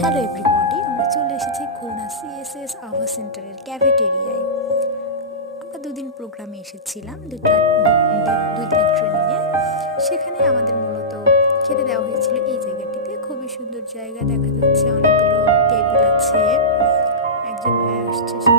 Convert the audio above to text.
Hello everybody, আমরা চলে এসেছি খুলনা সিএসএস আভা সেন্টারের ক্যাফেটেরিয়ায়। আমরা দুদিন প্রোগ্রামে এসেছিলাম, দুই দিনের ট্রেনিংয়ে। সেখানে আমাদের মূলত খেতে দেওয়া হয়েছিল এই জায়গাটিতে। খুবই সুন্দর জায়গা, দেখা যাচ্ছে অনেকগুলো টেবিল আছে। একজন ভাই আসছে।